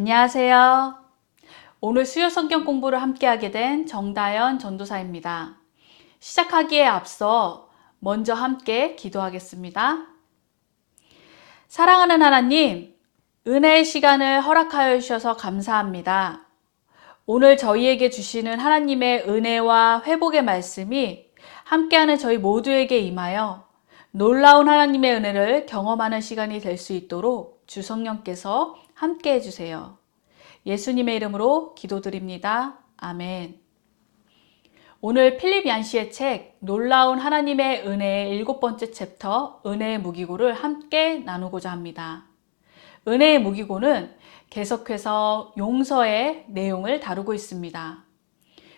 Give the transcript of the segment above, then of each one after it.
안녕하세요. 오늘 수요 성경 공부를 함께하게 된 정다연 전도사입니다. 시작하기에 앞서 먼저 함께 기도하겠습니다. 사랑하는 하나님, 은혜의 시간을 허락하여 주셔서 감사합니다. 오늘 저희에게 주시는 하나님의 은혜와 회복의 말씀이 함께하는 저희 모두에게 임하여 놀라운 하나님의 은혜를 경험하는 시간이 될 수 있도록 주 성령께서 함께해 주세요. 예수님의 이름으로 기도드립니다. 아멘. 오늘 필립 얀시의 책 놀라운 하나님의 은혜의 7번째 챕터 은혜의 무기고를 함께 나누고자 합니다. 은혜의 무기고는 계속해서 용서의 내용을 다루고 있습니다.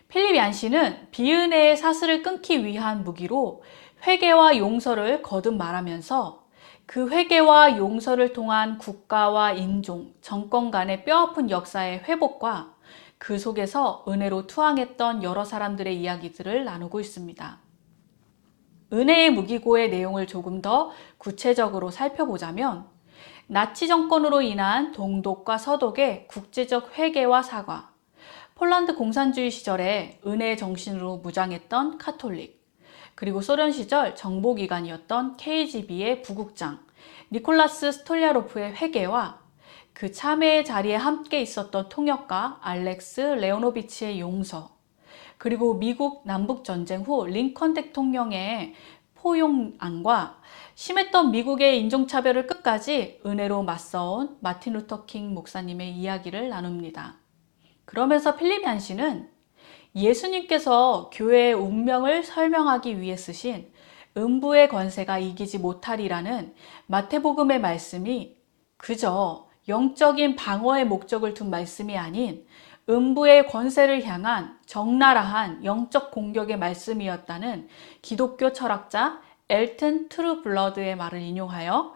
필립 얀시는 비은혜의 사슬을 끊기 위한 무기로 회개와 용서를 거듭 말하면서 그 회개와 용서를 통한 국가와 인종, 정권 간의 뼈아픈 역사의 회복과 그 속에서 은혜로 투항했던 여러 사람들의 이야기들을 나누고 있습니다. 은혜의 무기고의 내용을 조금 더 구체적으로 살펴보자면 나치 정권으로 인한 동독과 서독의 국제적 회개와 사과, 폴란드 공산주의 시절에 은혜의 정신으로 무장했던 카톨릭, 그리고 소련 시절 정보기관이었던 KGB의 부국장 니콜라스 스톨야로프의 회개와 그 참회의 자리에 함께 있었던 통역가 알렉스 레오노비치의 용서, 그리고 미국 남북전쟁 후 링컨 대통령의 포용안과 심했던 미국의 인종차별을 끝까지 은혜로 맞서온 마틴 루터 킹 목사님의 이야기를 나눕니다. 그러면서 필립 얀시는 예수님께서 교회의 운명을 설명하기 위해 쓰신 음부의 권세가 이기지 못하리라는 마태복음의 말씀이 그저 영적인 방어의 목적을 둔 말씀이 아닌 음부의 권세를 향한 적나라한 영적 공격의 말씀이었다는 기독교 철학자 엘튼 트루블러드의 말을 인용하여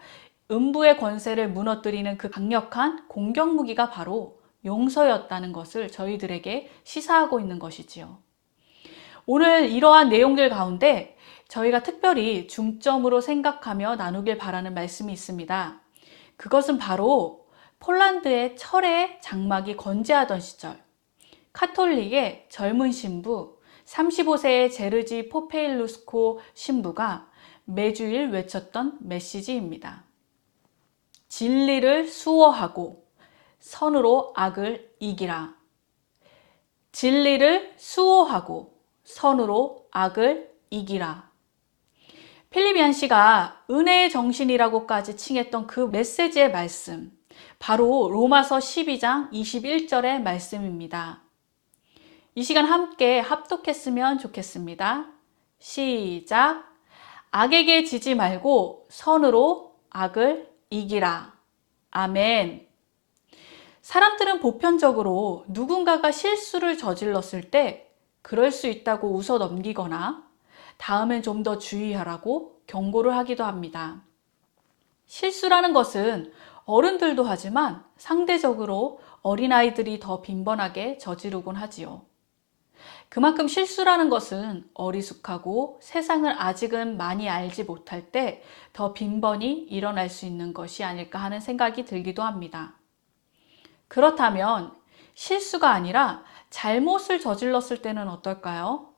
음부의 권세를 무너뜨리는 그 강력한 공격 무기가 바로 용서였다는 것을 저희들에게 시사하고 있는 것이지요. 오늘 이러한 내용들 가운데 저희가 특별히 중점으로 생각하며 나누길 바라는 말씀이 있습니다. 그것은 바로 폴란드의 철의 장막이 건재하던 시절, 카톨릭의 젊은 신부 35세의 제르지 포페일루스코 신부가 매주일 외쳤던 메시지입니다. 진리를 수호하고 선으로 악을 이기라. 진리를 수호하고 선으로 악을 이기라. 필립 얀시가 은혜의 정신이라고까지 칭했던 그 메시지의 말씀, 바로 로마서 12장 21절의 말씀입니다. 이 시간 함께 합독했으면 좋겠습니다. 시작. 악에게 지지 말고 선으로 악을 이기라. 아멘. 사람들은 보편적으로 누군가가 실수를 저질렀을 때 그럴 수 있다고 웃어 넘기거나 다음엔 좀 더 주의하라고 경고를 하기도 합니다. 실수라는 것은 어른들도 하지만 상대적으로 어린아이들이 더 빈번하게 저지르곤 하지요. 그만큼 실수라는 것은 어리숙하고 세상을 아직은 많이 알지 못할 때 더 빈번히 일어날 수 있는 것이 아닐까 하는 생각이 들기도 합니다. 그렇다면 실수가 아니라 잘못을 저질렀을 때는 어떨까요?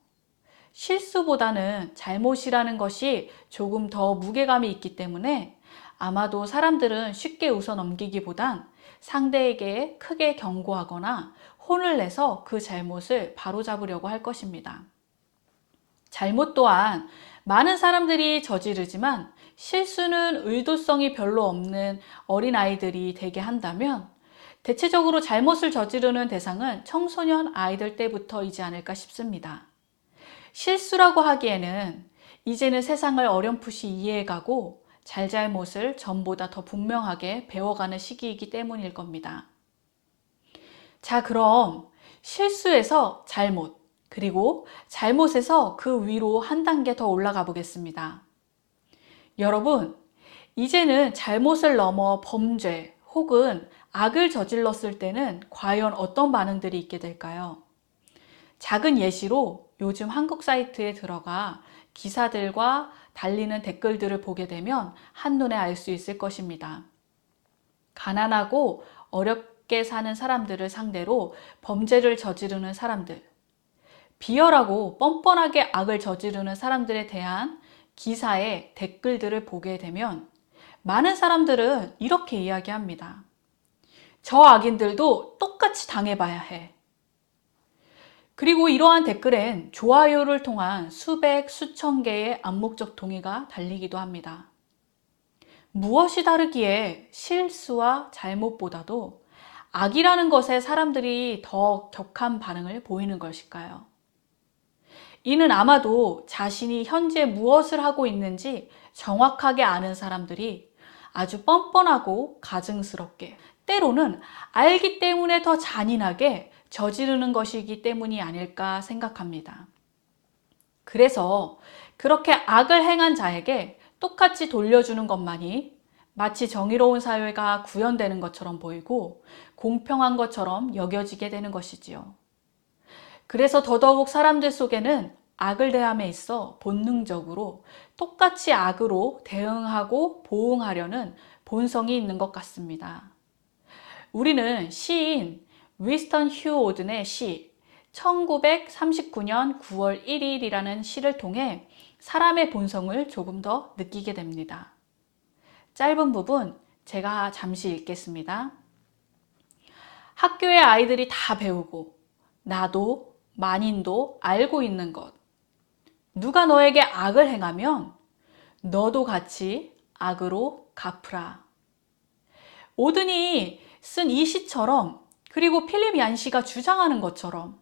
실수보다는 잘못이라는 것이 조금 더 무게감이 있기 때문에 아마도 사람들은 쉽게 웃어 넘기기보단 상대에게 크게 경고하거나 혼을 내서 그 잘못을 바로잡으려고 할 것입니다. 잘못 또한 많은 사람들이 저지르지만 실수는 의도성이 별로 없는 어린아이들이 되게 한다면 대체적으로 잘못을 저지르는 대상은 청소년 아이들 때부터이지 않을까 싶습니다. 실수라고 하기에는 이제는 세상을 어렴풋이 이해해가고 잘잘못을 전보다 더 분명하게 배워가는 시기이기 때문일 겁니다. 자, 그럼 실수에서 잘못, 그리고 잘못에서 그 위로 한 단계 더 올라가 보겠습니다. 여러분, 이제는 잘못을 넘어 범죄 혹은 악을 저질렀을 때는 과연 어떤 반응들이 있게 될까요? 작은 예시로 요즘 한국 사이트에 들어가 기사들과 달리는 댓글들을 보게 되면 한눈에 알 수 있을 것입니다. 가난하고 굳게 사는 사람들을 상대로 범죄를 저지르는 사람들, 비열하고 뻔뻔하게 악을 저지르는 사람들에 대한 기사의 댓글들을 보게 되면 많은 사람들은 이렇게 이야기합니다. 저 악인들도 똑같이 당해봐야 해. 그리고 이러한 댓글엔 좋아요를 통한 수백, 수천 개의 암묵적 동의가 달리기도 합니다. 무엇이 다르기에 실수와 잘못보다도 악이라는 것에 사람들이 더 격한 반응을 보이는 것일까요? 이는 아마도 자신이 현재 무엇을 하고 있는지 정확하게 아는 사람들이 아주 뻔뻔하고 가증스럽게, 때로는 알기 때문에 더 잔인하게 저지르는 것이기 때문이 아닐까 생각합니다. 그래서 그렇게 악을 행한 자에게 똑같이 돌려주는 것만이 마치 정의로운 사회가 구현되는 것처럼 보이고 공평한 것처럼 여겨지게 되는 것이지요. 그래서 더더욱 사람들 속에는 악을 대함에 있어 본능적으로 똑같이 악으로 대응하고 보응하려는 본성이 있는 것 같습니다. 우리는 시인 위스턴 휴 오든의 시 1939년 9월 1일이라는 시를 통해 사람의 본성을 조금 더 느끼게 됩니다. 짧은 부분 제가 잠시 읽겠습니다. 학교의 아이들이 다 배우고 나도 만인도 알고 있는 것. 누가 너에게 악을 행하면 너도 같이 악으로 갚으라. 오든이 쓴 이 시처럼, 그리고 필립 얀시가 주장하는 것처럼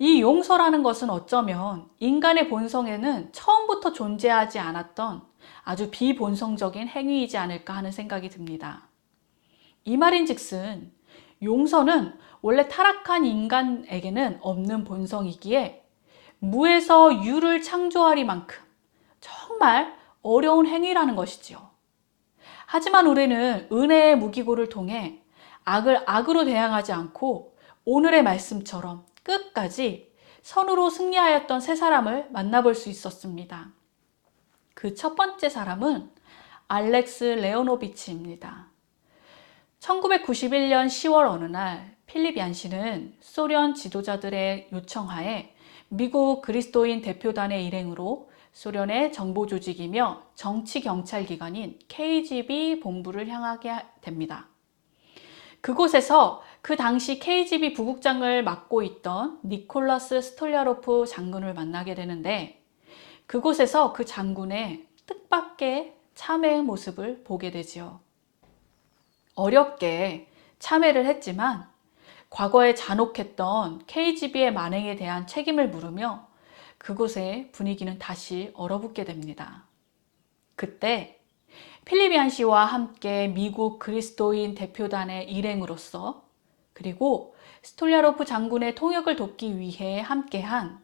이 용서라는 것은 어쩌면 인간의 본성에는 처음부터 존재하지 않았던 아주 비본성적인 행위이지 않을까 하는 생각이 듭니다. 이 말인즉슨 용서는 원래 타락한 인간에게는 없는 본성이기에 무에서 유를 창조하리만큼 정말 어려운 행위라는 것이지요. 하지만 우리는 은혜의 무기고를 통해 악을 악으로 대항하지 않고 오늘의 말씀처럼 끝까지 선으로 승리하였던 세 사람을 만나볼 수 있었습니다. 그 첫 번째 사람은 알렉스 레오노비치입니다. 1991년 10월 어느 날 필립 얀시는 소련 지도자들의 요청하에 미국 그리스도인 대표단의 일행으로 소련의 정보조직이며 정치경찰기관인 KGB 본부를 향하게 됩니다. 그곳에서 그 당시 KGB 부국장을 맡고 있던 니콜라스 스톨야로프 장군을 만나게 되는데, 그곳에서 그 장군의 뜻밖의 참회의 모습을 보게 되지요. 어렵게 참회를 했지만 과거에 잔혹했던 KGB의 만행에 대한 책임을 물으며 그곳의 분위기는 다시 얼어붙게 됩니다. 그때 필립 얀시와 함께 미국 그리스도인 대표단의 일행으로서, 그리고 스톨야로프 장군의 통역을 돕기 위해 함께한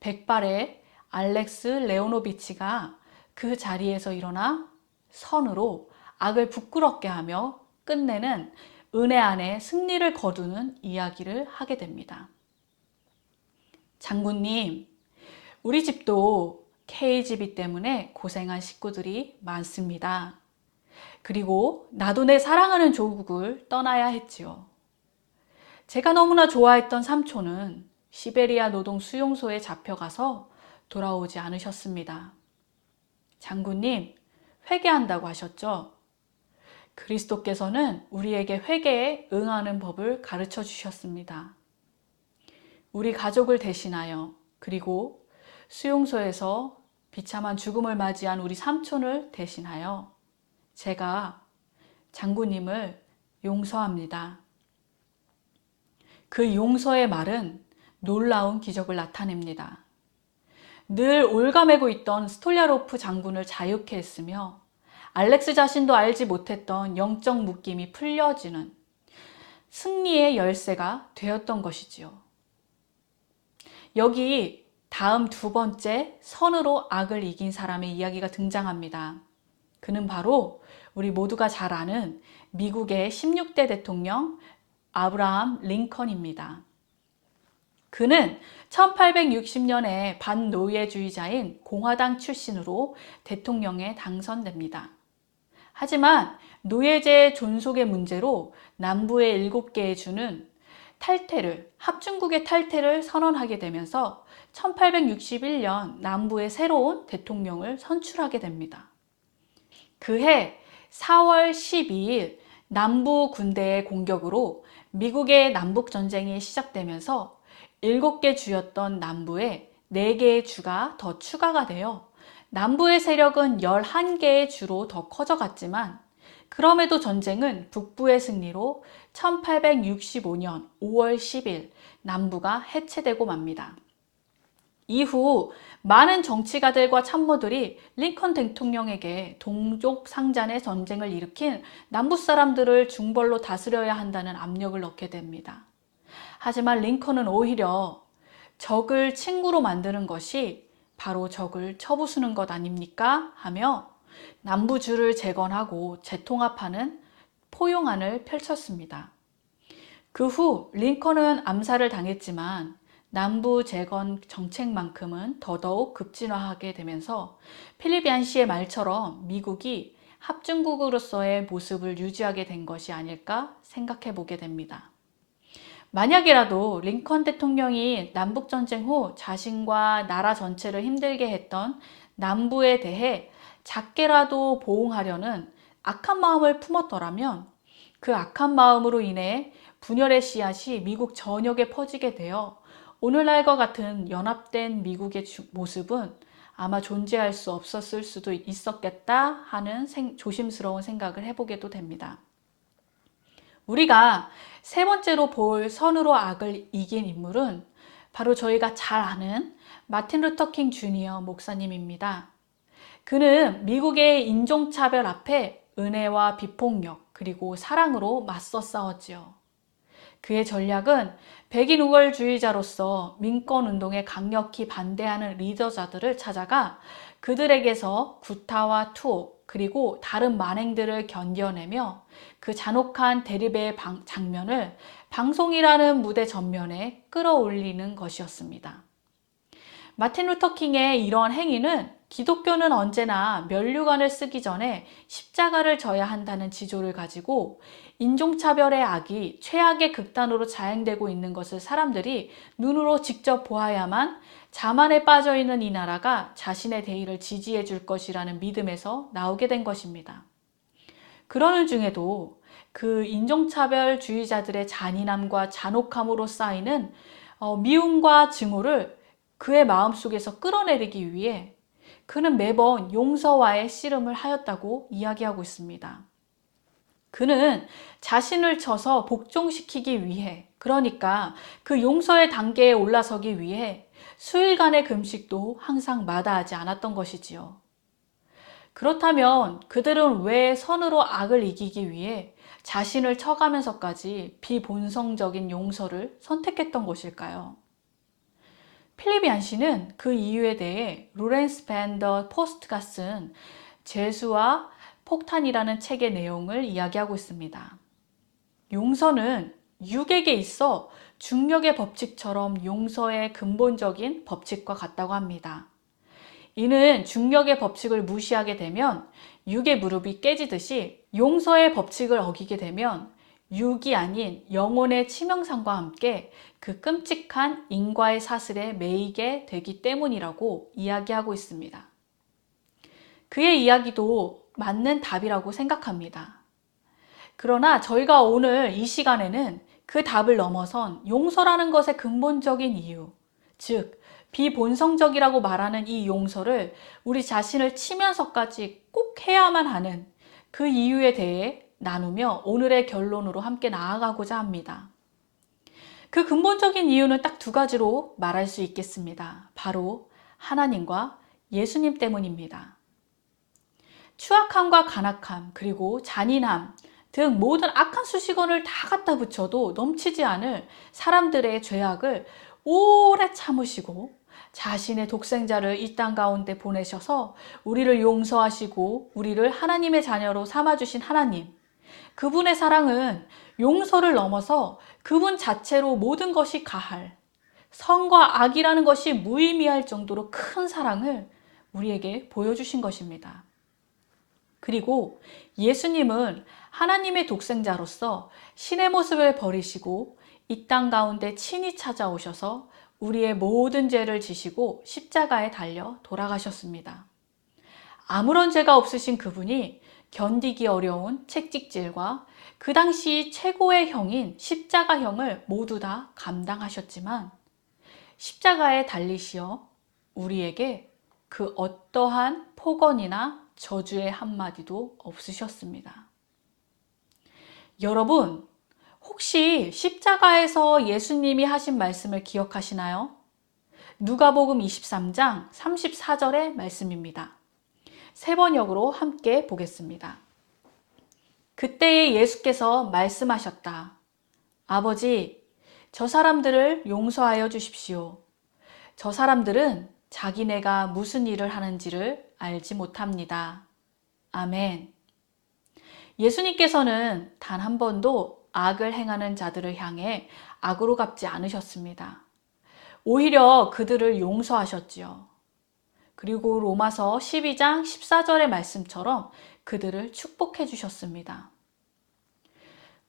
백발의 알렉스 레오노비치가 그 자리에서 일어나 선으로 악을 부끄럽게 하며 끝내는 은혜 안에 승리를 거두는 이야기를 하게 됩니다. 장군님, 우리 집도 KGB 때문에 고생한 식구들이 많습니다. 그리고 나도 내 사랑하는 조국을 떠나야 했지요. 제가 너무나 좋아했던 삼촌은 시베리아 노동 수용소에 잡혀가서 돌아오지 않으셨습니다. 장군님, 회개한다고 하셨죠? 그리스도께서는 우리에게 회개에 응하는 법을 가르쳐 주셨습니다. 우리 가족을 대신하여, 그리고 수용소에서 비참한 죽음을 맞이한 우리 삼촌을 대신하여 제가 장군님을 용서합니다. 그 용서의 말은 놀라운 기적을 나타냅니다. 늘 올가매고 있던 스톨야로프 장군을 자유케 했으며 알렉스 자신도 알지 못했던 영적 묶임이 풀려지는 승리의 열쇠가 되었던 것이지요. 여기 다음 두 번째 선으로 악을 이긴 사람의 이야기가 등장합니다. 그는 바로 우리 모두가 잘 아는 미국의 16대 대통령 아브라함 링컨입니다. 그는 1860년에 반노예주의자인 공화당 출신으로 대통령에 당선됩니다. 하지만 노예제 존속의 문제로 남부의 7개의 주는 합중국의 탈퇴를 선언하게 되면서 1861년 남부의 새로운 대통령을 선출하게 됩니다. 그해 4월 12일 남부 군대의 공격으로 미국의 남북전쟁이 시작되면서 7개 주였던 남부에 4개의 주가 더 추가가 되어 남부의 세력은 11개의 주로 더 커져갔지만 그럼에도 전쟁은 북부의 승리로 1865년 5월 10일 남부가 해체되고 맙니다. 이후 많은 정치가들과 참모들이 링컨 대통령에게 동족 상잔의 전쟁을 일으킨 남부 사람들을 중벌로 다스려야 한다는 압력을 넣게 됩니다. 하지만 링컨은 오히려 적을 친구로 만드는 것이 바로 적을 쳐부수는 것 아닙니까? 하며 남부주를 재건하고 재통합하는 포용안을 펼쳤습니다. 그 후 링컨은 암살을 당했지만 남부 재건 정책만큼은 더더욱 급진화하게 되면서 필립 얀시의 말처럼 미국이 합중국으로서의 모습을 유지하게 된 것이 아닐까 생각해 보게 됩니다. 만약이라도 링컨 대통령이 남북전쟁 후 자신과 나라 전체를 힘들게 했던 남부에 대해 작게라도 보응하려는 악한 마음을 품었더라면 그 악한 마음으로 인해 분열의 씨앗이 미국 전역에 퍼지게 되어 오늘날과 같은 연합된 미국의 모습은 아마 존재할 수 없었을 수도 있었겠다 하는 조심스러운 생각을 해보게도 됩니다. 우리가 세 번째로 볼 선으로 악을 이긴 인물은 바로 저희가 잘 아는 마틴 루터 킹 주니어 목사님입니다. 그는 미국의 인종차별 앞에 은혜와 비폭력 그리고 사랑으로 맞서 싸웠지요. 그의 전략은 백인 우월주의자로서 민권운동에 강력히 반대하는 리더자들을 찾아가 그들에게서 구타와 투옥 그리고 다른 만행들을 견뎌내며 그 잔혹한 대립의 장면을 방송이라는 무대 전면에 끌어올리는 것이었습니다. 마틴 루터 킹의 이러한 행위는 기독교는 언제나 면류관을 쓰기 전에 십자가를 져야 한다는 지조를 가지고 인종차별의 악이 최악의 극단으로 자행되고 있는 것을 사람들이 눈으로 직접 보아야만 자만에 빠져있는 이 나라가 자신의 대의를 지지해 줄 것이라는 믿음에서 나오게 된 것입니다. 그러는 중에도 그 인종차별주의자들의 잔인함과 잔혹함으로 쌓이는 미움과 증오를 그의 마음속에서 끌어내리기 위해 그는 매번 용서와의 씨름을 하였다고 이야기하고 있습니다. 그는 자신을 쳐서 복종시키기 위해, 그러니까 그 용서의 단계에 올라서기 위해 수일간의 금식도 항상 마다하지 않았던 것이지요. 그렇다면 그들은 왜 선으로 악을 이기기 위해 자신을 쳐가면서까지 비본성적인 용서를 선택했던 것일까요? 필립 얀시는 그 이유에 대해 로렌스 밴더 포스트가 쓴 죄수와 폭탄이라는 책의 내용을 이야기하고 있습니다. 용서는 육에게 있어 중력의 법칙처럼 용서의 근본적인 법칙과 같다고 합니다. 이는 중력의 법칙을 무시하게 되면 육의 무릎이 깨지듯이 용서의 법칙을 어기게 되면 육이 아닌 영혼의 치명상과 함께 그 끔찍한 인과의 사슬에 매이게 되기 때문이라고 이야기하고 있습니다. 그의 이야기도 맞는 답이라고 생각합니다. 그러나 저희가 오늘 이 시간에는 그 답을 넘어선 용서라는 것의 근본적인 이유, 즉 비본성적이라고 말하는 이 용서를 우리 자신을 치면서까지 꼭 해야만 하는 그 이유에 대해 나누며 오늘의 결론으로 함께 나아가고자 합니다. 그 근본적인 이유는 딱 2가지로 말할 수 있겠습니다. 바로 하나님과 예수님 때문입니다. 추악함과 간악함 그리고 잔인함 등 모든 악한 수식어를 다 갖다 붙여도 넘치지 않을 사람들의 죄악을 오래 참으시고 자신의 독생자를 이 땅 가운데 보내셔서 우리를 용서하시고 우리를 하나님의 자녀로 삼아주신 하나님, 그분의 사랑은 용서를 넘어서 그분 자체로 모든 것이 가할, 선과 악이라는 것이 무의미할 정도로 큰 사랑을 우리에게 보여주신 것입니다. 그리고 예수님은 하나님의 독생자로서 신의 모습을 버리시고 이 땅 가운데 친히 찾아오셔서 우리의 모든 죄를 지시고 십자가에 달려 돌아가셨습니다. 아무런 죄가 없으신 그분이 견디기 어려운 채찍질과 그 당시 최고의 형인 십자가형을 모두 다 감당하셨지만 십자가에 달리시어 우리에게 그 어떠한 폭언이나 저주의 한마디도 없으셨습니다. 여러분, 혹시 십자가에서 예수님이 하신 말씀을 기억하시나요? 누가복음 23장 34절의 말씀입니다. 세 번역으로 함께 보겠습니다. 그때에 예수께서 말씀하셨다. 아버지, 저 사람들을 용서하여 주십시오. 저 사람들은 자기네가 무슨 일을 하는지를 알지 못합니다. 아멘. 예수님께서는 단 한 번도 악을 행하는 자들을 향해 악으로 갚지 않으셨습니다. 오히려 그들을 용서하셨지요. 그리고 로마서 12장 14절의 말씀처럼 그들을 축복해 주셨습니다.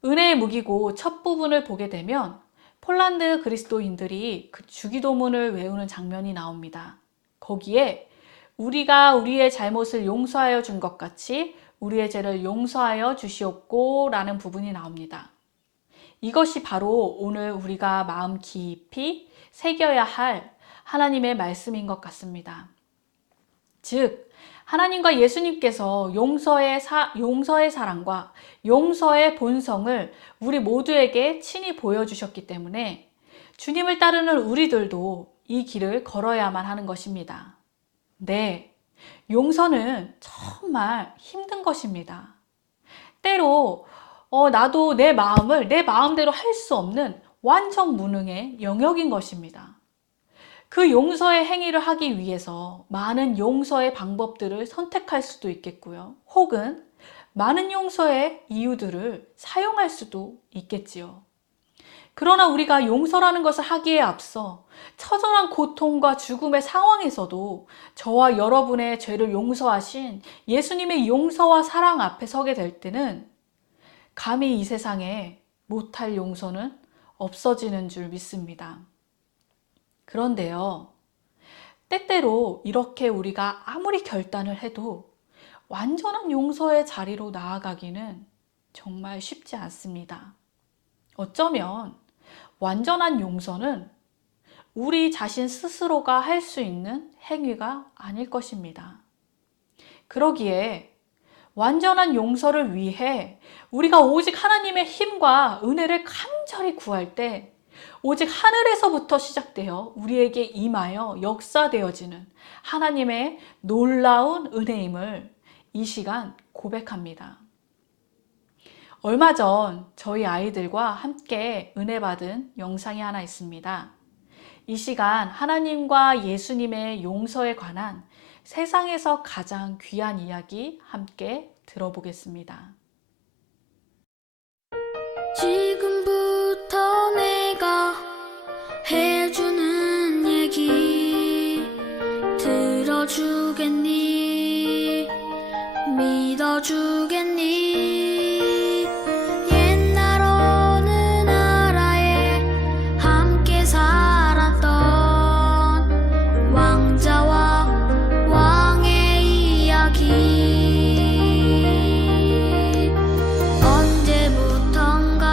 은혜의 무기고 첫 부분을 보게 되면 폴란드 그리스도인들이 그 주기도문을 외우는 장면이 나옵니다. 거기에 우리가 우리의 잘못을 용서하여 준 것 같이 우리의 죄를 용서하여 주시옵고 라는 부분이 나옵니다. 이것이 바로 오늘 우리가 마음 깊이 새겨야 할 하나님의 말씀인 것 같습니다. 즉, 하나님과 예수님께서 용서의 사랑과 용서의 본성을 우리 모두에게 친히 보여주셨기 때문에 주님을 따르는 우리들도 이 길을 걸어야만 하는 것입니다. 네, 용서는 정말 힘든 것입니다. 때로 나도 내 마음을 내 마음대로 할 수 없는 완전 무능의 영역인 것입니다. 그 용서의 행위를 하기 위해서 많은 용서의 방법들을 선택할 수도 있겠고요. 혹은 많은 용서의 이유들을 사용할 수도 있겠지요. 그러나 우리가 용서라는 것을 하기에 앞서 처절한 고통과 죽음의 상황에서도 저와 여러분의 죄를 용서하신 예수님의 용서와 사랑 앞에 서게 될 때는 감히 이 세상에 못할 용서는 없어지는 줄 믿습니다. 그런데요, 때때로 이렇게 우리가 아무리 결단을 해도 완전한 용서의 자리로 나아가기는 정말 쉽지 않습니다. 어쩌면 완전한 용서는 우리 자신 스스로가 할 수 있는 행위가 아닐 것입니다. 그러기에 완전한 용서를 위해 우리가 오직 하나님의 힘과 은혜를 간절히 구할 때 오직 하늘에서부터 시작되어 우리에게 임하여 역사되어지는 하나님의 놀라운 은혜임을 이 시간 고백합니다. 얼마 전 저희 아이들과 함께 은혜 받은 영상이 하나 있습니다. 이 시간 하나님과 예수님의 용서에 관한 세상에서 가장 귀한 이야기 함께 들어보겠습니다. 지금부터 내가 해주는 얘기 들어주겠니? 믿어주겠니? 옛날 어느 나라에 함께 살았던 왕자와 왕의 이야기. 언제부턴가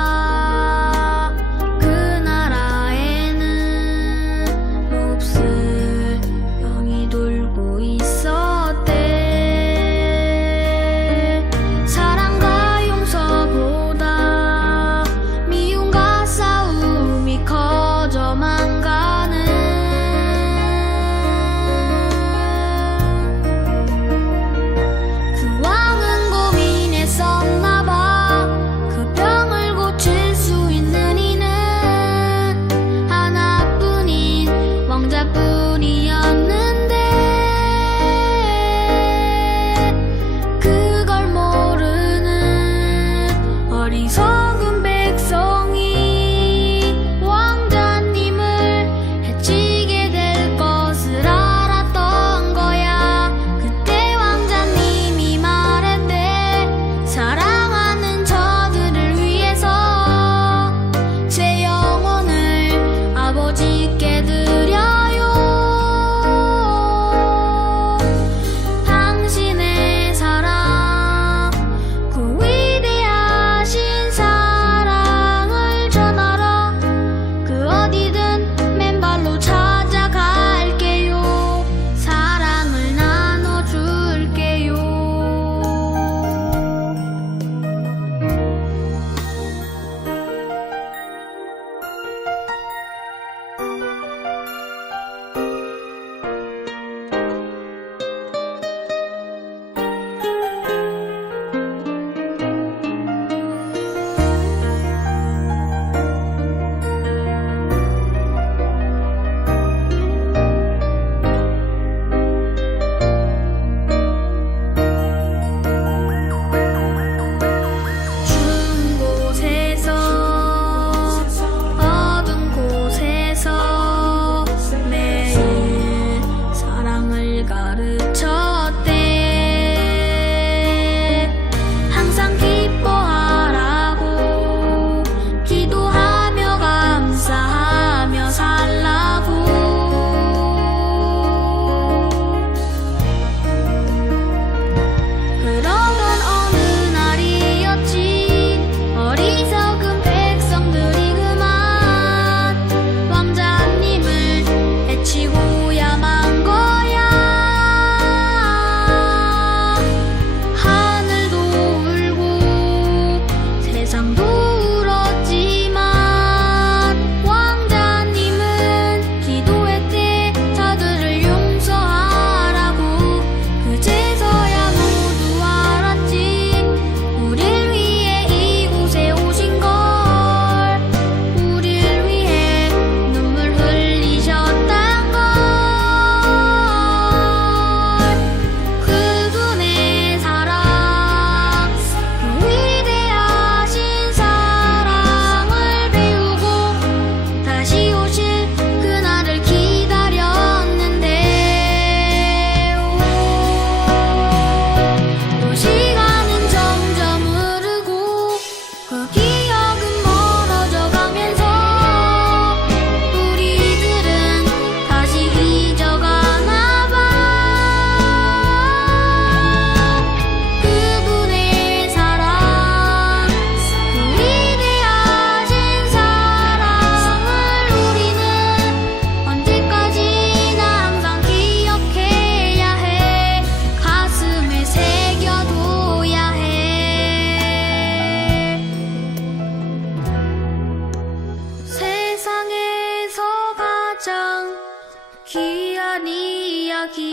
이야기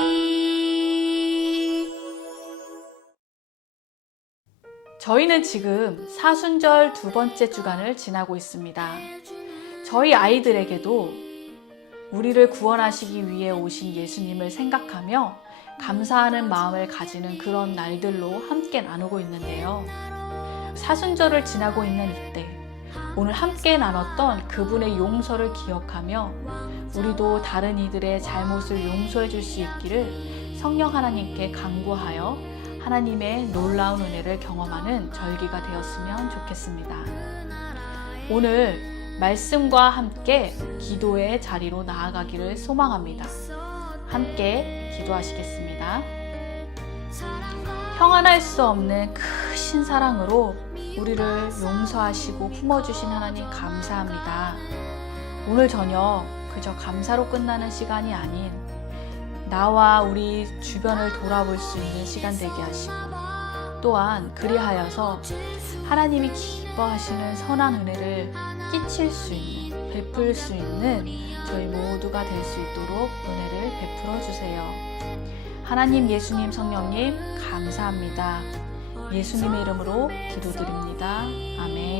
저희는 지금 사순절 2번째 주간을 지나고 있습니다. 저희 아이들에게도 우리를 구원하시기 위해 오신 예수님을 생각하며 감사하는 마음을 가지는 그런 날들로 함께 나누고 있는데요. 사순절을 지나고 있는 이때 오늘 함께 나눴던 그분의 용서를 기억하며 우리도 다른 이들의 잘못을 용서해 줄 수 있기를 성령 하나님께 간구하여 하나님의 놀라운 은혜를 경험하는 절기가 되었으면 좋겠습니다. 오늘 말씀과 함께 기도의 자리로 나아가기를 소망합니다. 함께 기도하시겠습니다. 형언할 수 없는 크신 사랑으로 우리를 용서하시고 품어주신 하나님 감사합니다. 오늘 저녁 그저 감사로 끝나는 시간이 아닌 나와 우리 주변을 돌아볼 수 있는 시간 되게 하시고 또한 그리하여서 하나님이 기뻐하시는 선한 은혜를 끼칠 수 있는, 베풀 수 있는 저희 모두가 될 수 있도록 은혜를 베풀어 주세요. 하나님, 예수님, 성령님 감사합니다. 예수님의 이름으로 기도드립니다. 아멘.